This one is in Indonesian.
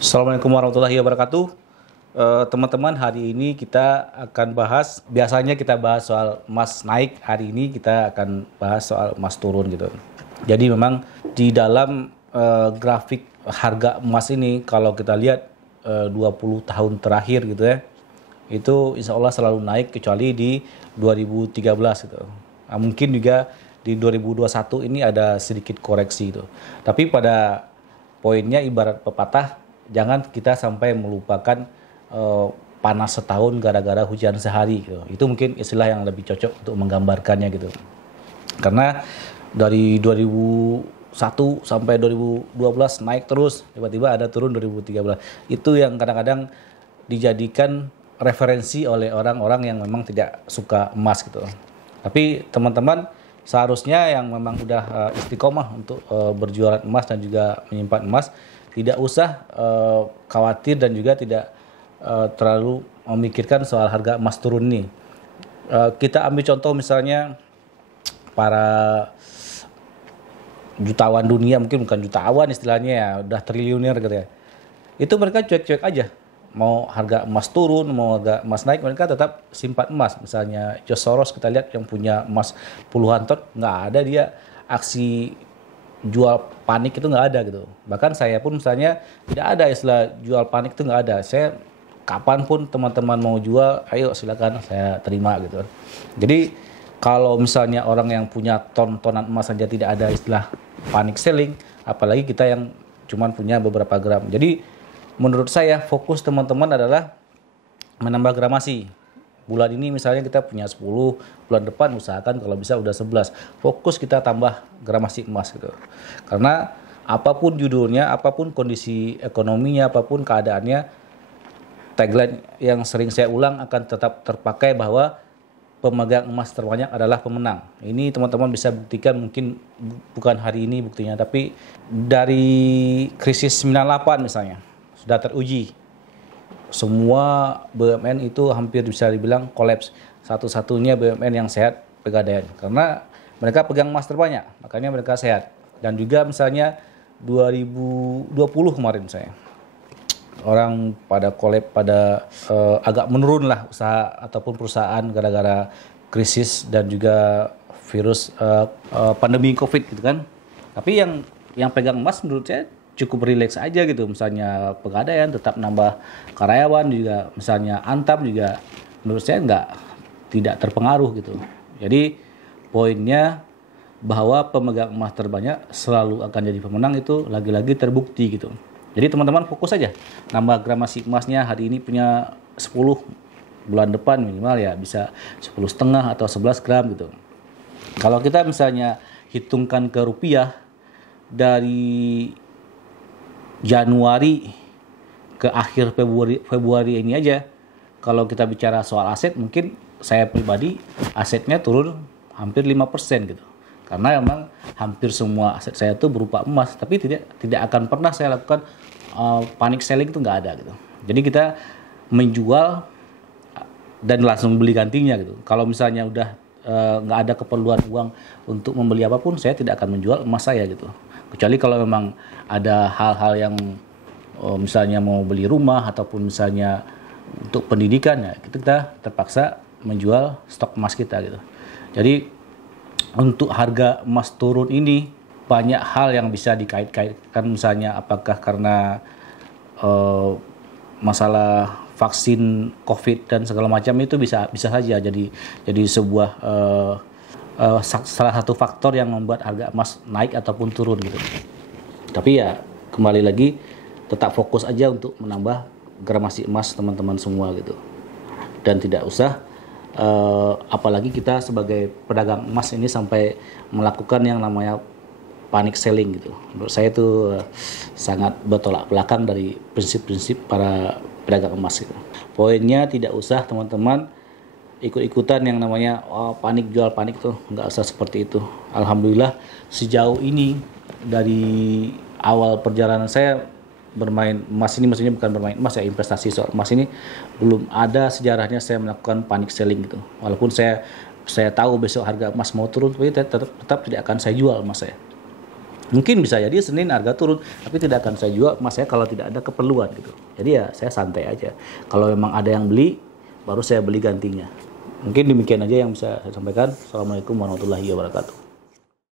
Assalamualaikum warahmatullahi wabarakatuh. Teman-teman, hari ini kita akan bahas, biasanya kita bahas soal emas naik, hari ini kita akan bahas soal emas turun gitu. Jadi memang di dalam grafik harga emas ini, kalau kita lihat 20 tahun terakhir gitu ya, itu insya Allah selalu naik kecuali di 2013 gitu. Nah, mungkin juga di 2021 ini ada sedikit koreksi gitu. Tapi pada poinnya ibarat pepatah, jangan kita sampai melupakan panas setahun gara-gara hujan sehari gitu. Itu mungkin istilah yang lebih cocok untuk menggambarkannya gitu. Karena dari 2001 sampai 2012 naik terus, tiba-tiba ada turun 2013. Itu yang kadang-kadang dijadikan referensi oleh orang-orang yang memang tidak suka emas gitu. Tapi teman-teman seharusnya yang memang udah istiqomah untuk berjualan emas dan juga menyimpan emas, tidak usah khawatir dan juga tidak terlalu memikirkan soal harga emas turun nih. Kita ambil contoh misalnya para jutawan dunia, mungkin bukan jutawan istilahnya ya, udah triliuner gitu ya. Itu mereka cuek-cuek aja. Mau harga emas turun, mau harga emas naik, mereka tetap simpan emas. Misalnya George Soros kita lihat yang punya emas puluhan ton, nggak ada dia aksi jual panik, itu nggak ada gitu. Bahkan saya pun misalnya tidak ada istilah jual panik, itu nggak ada. Saya kapanpun teman-teman mau jual, ayo silakan saya terima gitu. Jadi kalau misalnya orang yang punya ton-tonan emas saja tidak ada istilah panic selling, apalagi kita yang cuman punya beberapa gram. Jadi menurut saya fokus teman-teman adalah menambah gramasi. Bulan ini misalnya kita punya 10, bulan depan usahakan kalau bisa udah 11. Fokus kita tambah gramasi emas gitu. Karena apapun judulnya, apapun kondisi ekonominya, apapun keadaannya, tagline yang sering saya ulang akan tetap terpakai bahwa pemegang emas terbanyak adalah pemenang. Ini teman-teman bisa buktikan, mungkin bukan hari ini buktinya, tapi dari krisis 98 misalnya sudah teruji. Semua BUMN itu hampir bisa dibilang kolaps. Satu-satunya BUMN yang sehat Pegadaian. Karena mereka pegang emas terbanyak, makanya mereka sehat. Dan juga misalnya 2020 kemarin saya, orang pada kolaps, pada agak menurun lah usaha ataupun perusahaan gara-gara krisis dan juga virus pandemi COVID gitu kan. Tapi yang pegang emas menurut saya cukup rileks aja gitu. Misalnya Pegadaian tetap nambah karyawan juga, misalnya Antam juga menurut saya tidak terpengaruh gitu. Jadi poinnya bahwa pemegang emas terbanyak selalu akan jadi pemenang, itu lagi-lagi terbukti gitu. Jadi teman-teman fokus aja nambah gramasi emasnya. Hari ini punya 10, bulan depan minimal ya bisa 10,5 atau 11 gram gitu. Kalau kita misalnya hitungkan ke rupiah, dari Januari ke akhir Februari ini aja, kalau kita bicara soal aset, mungkin saya pribadi asetnya turun hampir 5% gitu. Karena memang hampir semua aset saya itu berupa emas, tapi tidak akan pernah saya lakukan panic selling, itu nggak ada gitu. Jadi kita menjual dan langsung beli gantinya gitu. Kalau misalnya udah nggak ada keperluan uang untuk membeli apapun, saya tidak akan menjual emas saya gitu. Kecuali kalau memang ada hal-hal yang misalnya mau beli rumah ataupun misalnya untuk pendidikan, ya kita terpaksa menjual stok emas kita gitu. Jadi untuk harga emas turun ini banyak hal yang bisa dikait-kaitkan, misalnya apakah karena masalah vaksin COVID dan segala macam, itu bisa saja jadi sebuah salah satu faktor yang membuat harga emas naik ataupun turun gitu. Tapi ya kembali lagi, tetap fokus aja untuk menambah gramasi emas teman-teman semua gitu. Dan tidak usah apalagi kita sebagai pedagang emas ini sampai melakukan yang namanya panic selling gitu. Menurut saya itu sangat bertolak belakang dari prinsip-prinsip para pedagang emas gitu. Poinnya tidak usah teman-teman ikut-ikutan yang namanya panik jual panik, tuh nggak usah seperti itu. Alhamdulillah sejauh ini dari awal perjalanan saya bermain emas ini, maksudnya bukan bermain emas ya, investasi soal emas ini, belum ada sejarahnya saya melakukan panic selling gitu. Walaupun saya tahu besok harga emas mau turun, tapi tetap tidak akan saya jual emas saya. Mungkin bisa jadi Senin harga turun, tapi tidak akan saya jual emas saya kalau tidak ada keperluan gitu. Jadi ya saya santai aja. Kalau memang ada yang beli, baru saya beli gantinya. Mungkin demikian aja yang bisa saya sampaikan. Assalamualaikum warahmatullahi wabarakatuh.